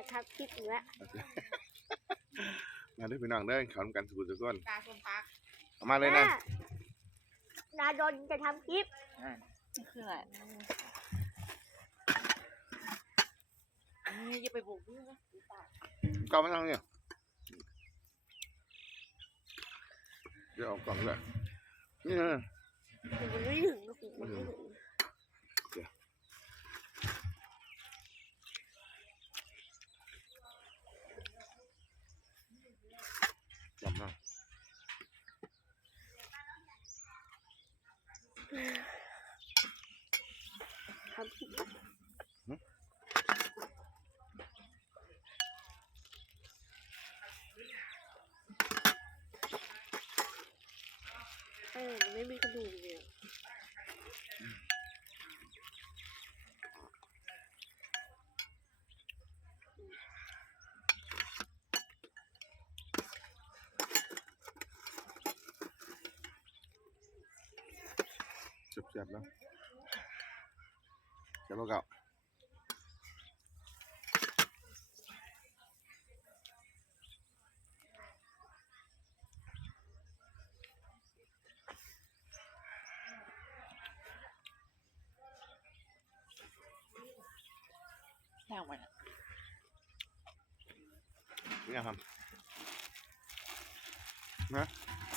จะทำคลิปอีกแล้วมาด้วยพี่น้องเด้อขอนำกันสุขสุขคนตาคมพักเอามาเลยนะแม่นาดนจะทำคลิปนี่คืออะไรนี่อย่าไปบุกมือนะกล่องไม่ต้องเนี่ยเดี๋ยวเออกกล่องเลยนี่นะมันไม่ถึงนะผมมันไม่ถึง จำมา ทำคลิปเออมันไม่มีกระดูกเลยอะ เจ็บๆแล้วเจ็บแล้วเก่าแท่งมันนี่ครับนะ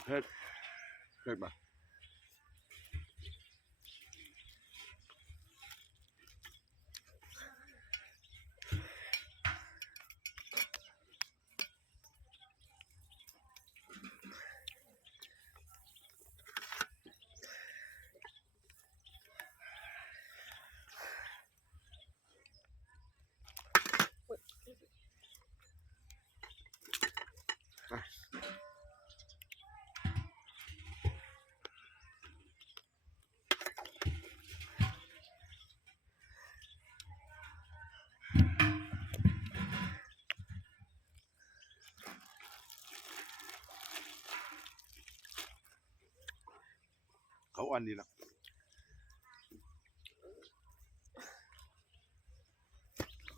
เผ็ดเผ็ดปะ อ่อนดีนะ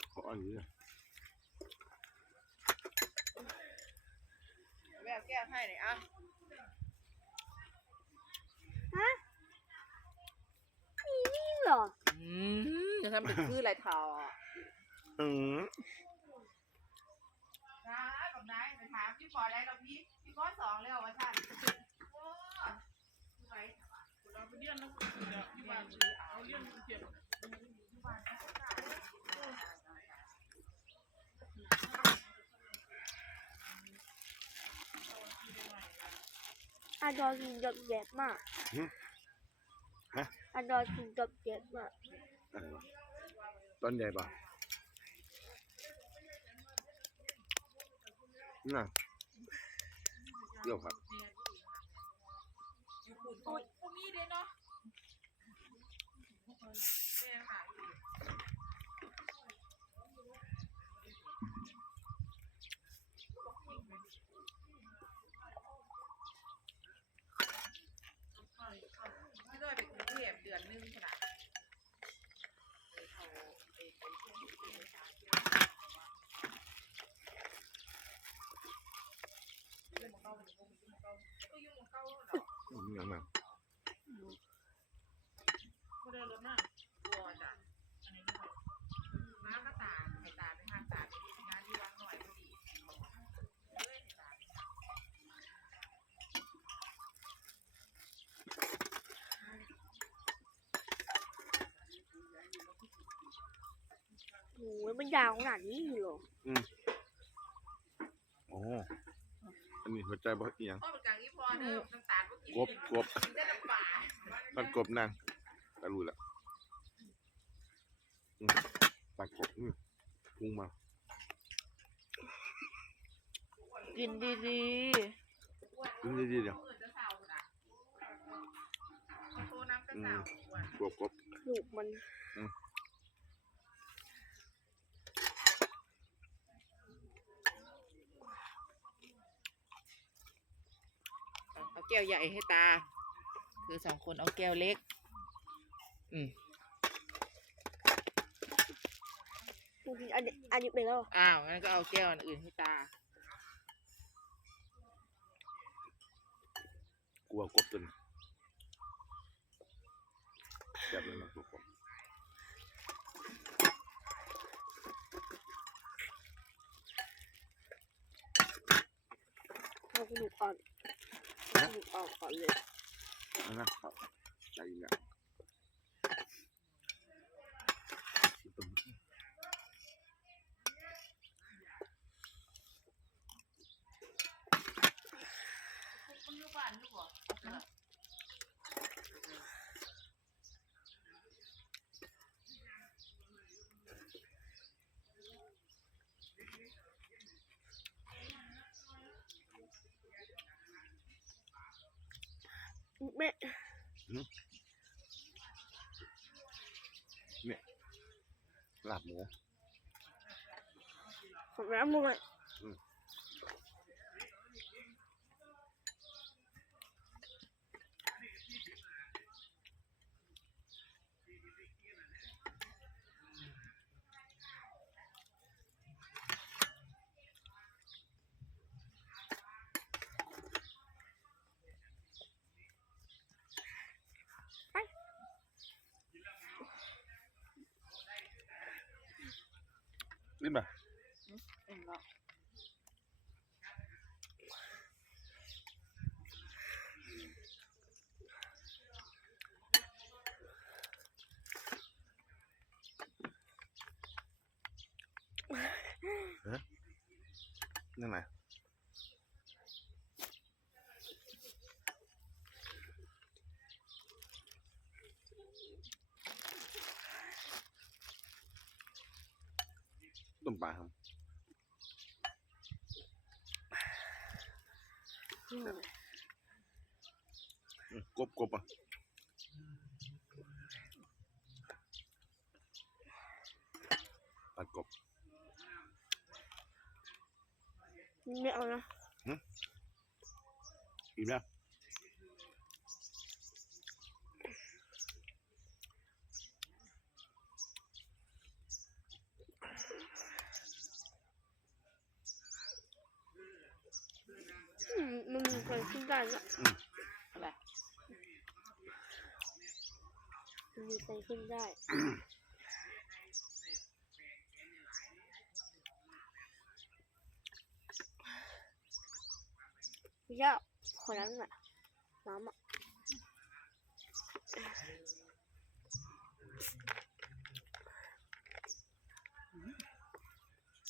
เขาอ่อนดีนะแบบแก้ให้หน่อยอะมีนี่เหรออืมจะทำเป็นคืออะไรทออืมนะกับนายไปถามพี่ปอได้แล้วพี่พี่ก้อสองแล้วว่าท่านโอ้ไป เราไปเรียนแล้วที่บ้านเอาเรียนเก็บอาดอกินจบเย็ดมากอาดอกินจบเย็ดมากอะไรวะต้นใหญ่ปะนี่น่ะเดี๋ยวครับ โอ้ยพวกนี้ เด้เนาะเนี่ยค่ะไม่ได้ไปกรุงเทพเดือนนึงขนาดอืมอย่างนั้น ไม่ได้รถนะตัวจ้ะอันนี้ด้วยน้ำก็ตาไข่ตาไปห้างตาไปดีนะที่วังหน่อยก็ดีเอ้ยตา โอ้ ยมันยาวขนาดนี้เหรอโอ้อันนี้หัวใจบ่เอียงพ่อเป็นกลางอีพอเนอะน้ำตาลก็กินกบกบกินได้น้ำปลาตัดกบนางก็รู้แล้วอืมตัดกบอืมพุงมา กินดีกินดีๆเดี๋ยวๆจะเศร้าน่ะโทรน้ำก็เศร้าอ้วนกบกบลูกมัน เอาแก้วใหญ่ให้ตา คือสองคนเอาแก้วเล็ก อืมกูกินอันนี้อันนี้ไปแล้วอ้าวงั้นก็เอาแก้วอันอื่นให้ตากลัวกบตัวนี้แบบนี้นะตัวกบเอากระดูกอ่อนเอากระดูกออกก่อนเลยนั่นนะครับใจเย็นชิมตัวนี้ มันอยู่บ้านอยู่บ่ แม่ ลาบหมูของน้ำมึงอะลิ้นป่ะเอ็ มแล้วนั่น ต้มปลาครับอืมอืมกบกบอะผัดกบไม่เอานะอีกแล้ว อืมมันมีใครขึ้นได้ละ อะไรมันมีใครขึ้นได้ไม่ใช่คนนั้นน่ะน้ำอะ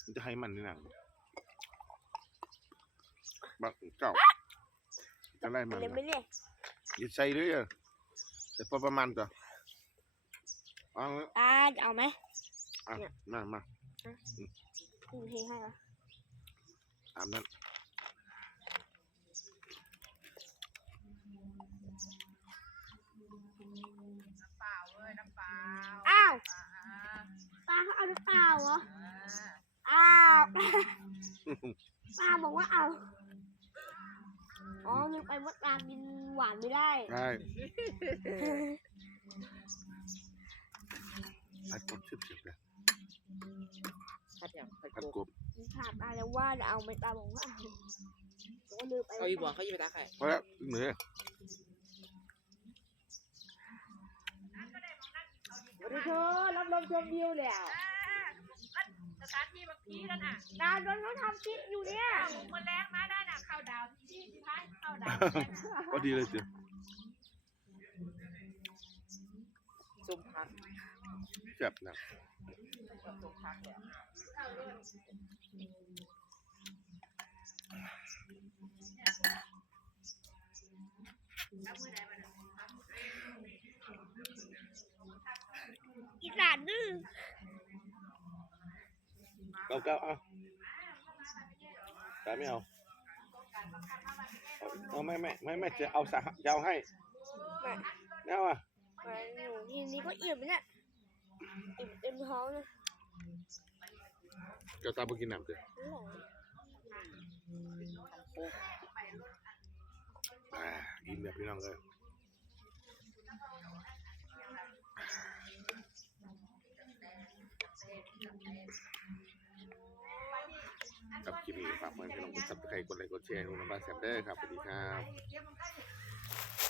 มันจะให้มันในหนังบักเก่า จะไล่มันเล่นไม่นะเล่นอย่าใส่เลยอะแต่พอประมาณจ้ะเอาละอ่าจะเอาไหมอะมามาคุณเทให้นะตามนั้นน้ำเปล่าเว้ยน้ำเปล่าอ้าวอ่าป้าเขาเอาหรือเปล่าเหรออ่าอ้าวป้าบอกว่าเอา อ๋อยังไปมดตากินหวานไม่ได้ใช่ผัดกบเฉียบๆเลยผัดอย่างผัดผัดกกบบถามตาแล้วว่าจะเอาไหมตาบอกว่าเอาก็ลืมไปเอาอีบ่วงเขาอีไปตาไข่พอแล้วเหนื่อยสวัสดีเธอรับลมชมวิวแล้วสถานที่บางทีนั่นน่ะดาวโดนเขาทำคลิปอยู่เนี่ยหมูมันแรงมาได้น่ะเข้าดาวที่ที่ท้ายเข้าดาวพอดีเลยสิส้มพักเจ็บนะส้มพักแล้วอีสานดื้อเก้าเก้าเอาแต่ไม่เอาเอา เอาไม่ไม่ไม่ไม่จะเอาสะจะเอาให้มาไม่เอาอะมาหนูทีนี้ก็อิ่มเนี่ยอิ่มเต็มท้องเลยเจ้าตาไปกินน้ำเถอะอร่อยอ่ากินแบบพี่น้องเลย กับคลิปนี้ฝากไว้ให้น้องกดซับสไครต์กดไลค์กดแชร์ให้น้องน้บ้านแซมเดอร์ครับสวัสดีครับ